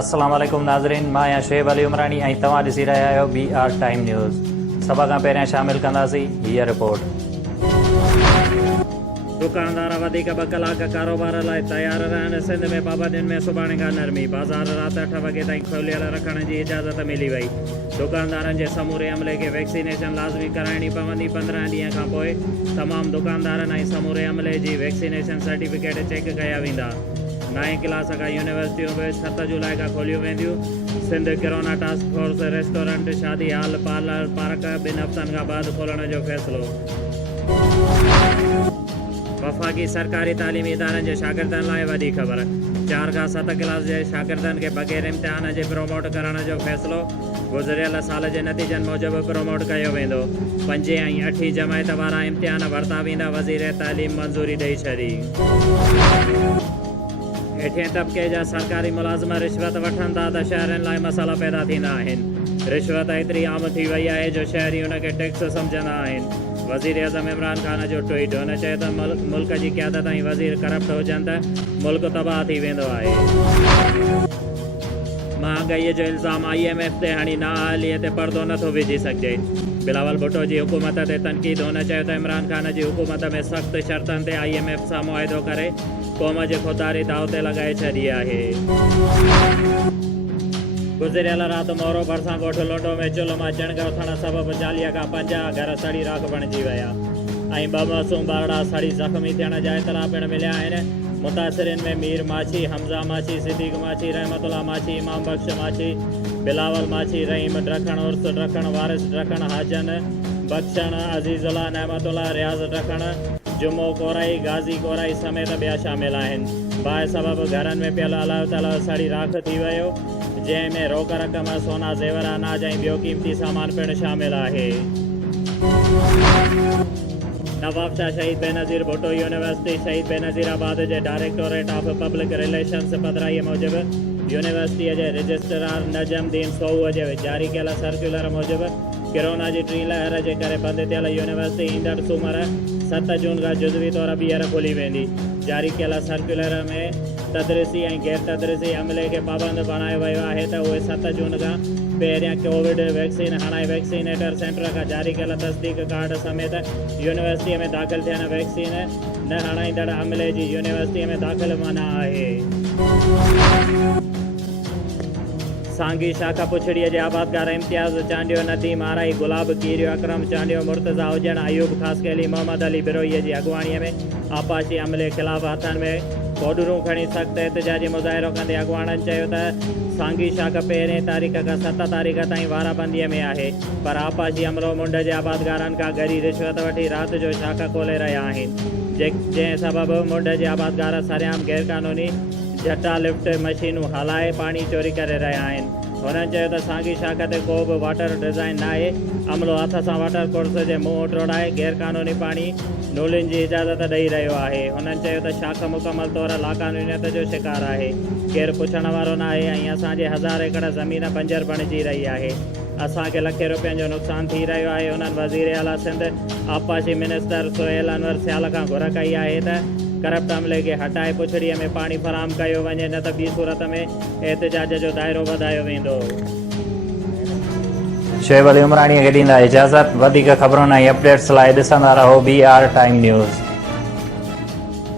अस्सलाम वालेकुम नाज़रीन, मां आहियां शुएब अली उमरानी ऐं तव्हां ॾिसी रहिया आहियो BR टाइम न्यूज़। सभ खां पहिरियां शामिल कंदासीं हीअ रिपोर्ट। दुकानदार वधीक 2 कलाक कारोबार लाइ तयारु रहनि। सिंध में पाबंदियुनि में सुभाणे खां नरमी। बाज़ार राति 8 वॻे ताईं खुलियल रखण जी इजाज़त मिली वई। दुकानदारनि जे समूरे अमले खे वैक्सीनेशन लाज़मी कराइणी पवंदी। 15 ॾींहं खां पोइ तमामु दुकानदारनि ऐं समूरे अमले जी वैक्सीनेशन सर्टिफिकेट चेक कया वेंदा। 9 क्लास खां यूनिवर्सिटियूं बि 7 जुलाई खां खोलियूं वेंदियूं। Sindh corona task force restaurant, शादी हाल, पार्लर, पार्क 2 हफ़्तनि खां बाद खोलण जो फ़ैसिलो। वफ़ाक़ी सरकारी तालीमी इदारनि जे शागिर्दनि लाइ वॾी ख़बर। 4 खां 7 क्लास जे शागिर्दनि खे बग़ैर इम्तिहान जे प्रमोट करण जो फ़ैसिलो। गुज़िरियल साल जे नतीजनि मूजिबि प्रमोट कयो वेंदो। 5 ऐं 8 जमायत वारा इम्तिहान वरिता वेंदा। वज़ीर तालीम मंज़ूरी ॾेई छॾी। हेठिएं तबिके जा सरकारी मुलाज़िम रिश्वत वठनि था त शहरनि लाइ मसाइला पैदा थींदा आहिनि। रिश्वत एतिरी आम थी वई आहे जो शहरी उनखे टैक्स सम्झंदा आहिनि। वज़ीर अज़म इमरान ख़ान जो ट्वीट। हुन चयो त मुल्क जी क़यादत ऐं वज़ीर करप्ट हुजनि त मुल्क तबाह थी वेंदो आहे। महांगाईअ जो इल्ज़ाम IMF ते हणी नाअहलीअ ते पर्दो नथो विझी सघिजे। बिलावल भुट्टो जी हुकूमत ते तनक़ीद। हुन चयो त इमरान ख़ान जी हुकूमत में सख़्तु शर्तनि ते IMF सां मुआहिदो करे क़ौम जी ख़ुददारी दाव ते लॻाए छॾी आहे। गुज़िरियल राति मोरो भरिसां ॻोठु लुंडो में चुल्ह मां चिणग उथण सबबि 40 खां 50 घर सड़ी राख बणिजी विया ऐं 2 मासूम ॿारड़ा सड़ी ज़ख़्मी थियण जा इतला पिणु मिलिया आहिनि। मुतासिरीन में मीर माछी, हमज़ा माछी, सिद्दीक़ माछी, रहमतुल्लाह माछी, इमाम बख्श माछी, बिलावल माछी, रहीम ड्रखण, उर्स ड्रखण, वारिस ड्रखण, हाजन बख्शण, अज़ीज़ुल्लाह, नेमतुल्लाह, रियाज़ ड्रखण, जुमो कोराई, गाज़ी कोराई समेत ॿिया शामिल आहिनि। बाहि सबबि घरनि में पियल अलाह ताला सड़ी राख थी वियो, जंहिंमें रोक रक़म, सोना, ज़ेवर, अनाज ऐं ॿियो क़ीमती सामान पिणु शामिल आहे। नवाब शाह शहीद बेनज़ीर भुट्टो यूनिवर्सिटी शहीद बेनज़ीराबाद जे डायरेक्टोरेट ऑफ पब्लिक रिलेशन्स पधिराईअ मूजिबि यूनिवर्सिटीअ जे रजिस्ट्रार नजमदीन सोहू जे जारी कयल सर्कुलर मूजिबि कोरोना जी 3 लहर जे करे बंदि थियल यूनिवर्सिटी ईंदड़ सूमर 7 जून खां जुज़वी तौर ॿीहर खुली वेंदी। जारी कयल सर्कुलर में तदरीसी ऐं गैर तदरीसी अमले खे पाबंद बणायो वियो आहे त उहे 7 जून खां पहिरियां कोविड वैक्सीन हणाए वैक्सीनेटर सेंटर खां जारी कयल तस्दीक कार्ड समेत यूनिवर्सिटीअ में दाख़िल थियण वैक्सीन न हणाईंदड़ अमले जी यूनिवर्सिटीअ में दाख़िल माना आहे। सांगी शाखा पुछड़ीअ जे आबादगार इम्तियाज़ चांडियो, नदीम आराई, गुलाब कीरियो, अकरम चांडियो, मुर्तज़ा हुजण, अयूब ख़ासकेली, मोहम्मद अली बिरोईअ जी अॻुवाणीअ में आपाशी अमले ख़िलाफ़ हथनि में कोडरूं खणी सख़्तु एहतिजाजी मुज़ाहिरो कंदे अॻुवाणनि चयो त सांगी शाखा 1 तारीख़ खां 7 तारीख़ ताईं वाराबंदीअ में आहे, पर आपाशी अमलो मुंड जे आबादगारनि खां गरी रिश्वत वठी राति जो शाखा खोले रहिया आहिनि, जंहिं सबबि मुंड जे आबादगार सरियाम गैरक़ानूनी झटा लिफ्ट मशीनूं हलाए पाणी चोरी करे रहिया आहिनि। हुननि चयो त सांगी शाखा ते को बि वाटर डिज़ाइन न आहे। अमलो हथ सां वाटर कोर्स जे मुंहुं टोड़ाए गैरक़ानूनी पाणी नूलियुनि जी इजाज़त ॾेई रहियो आहे। हुननि चयो त शाखा मुकमल तौर लाक़ानूनियत जो शिकार आहे, केरु पुछण वारो न आहे ऐं असांजे 1000 एकड़ ज़मीन बंजर बणिजी रही आहे। असांखे लखे रुपयनि जो नुक़सानु थी रहियो आहे। हुननि वज़ीर आला सिंध आपाशी मिनिस्टर सोहेल अनवर सियाल खां घुर कई आहे त करप्ट अमले खे हटाए पुछड़ीअ में पाणी फराहम कयो वञे, न त ॿी सूरत में एहतिजाज जो दाइरो वधायो वेंदो। शुएब अली उमरानीअ खे ॾींदा इजाज़त। वधीक ख़बरुनि ऐं अपडेट्स लाइ ॾिसंदा रहो BR टाइम न्यूज़।